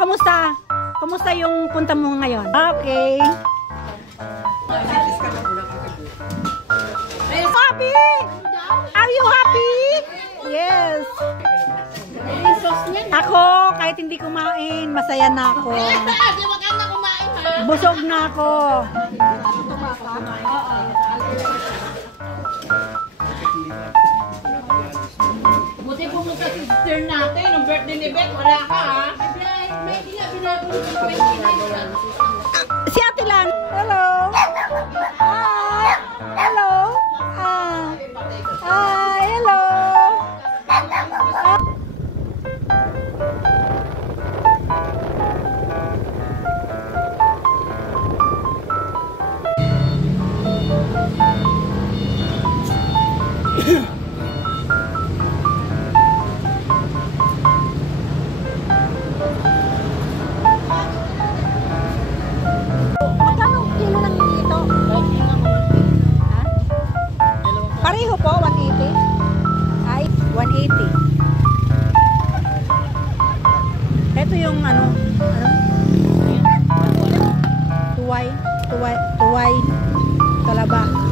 Kamusta? Kamusta yung punta mo ngayon? Okay. Happy? Are you happy? Yes. Ako, kahit hindi kumain, masaya na ako. Busog na ako. Buti pumunta si sister natin. Ang birthday ni Beth, wala ka ha? Si Ate Lan. Hello. Hi. Hello. Hi. Hello. Pareho po, 180. Ay, 180. Ito yung tuway, talaba.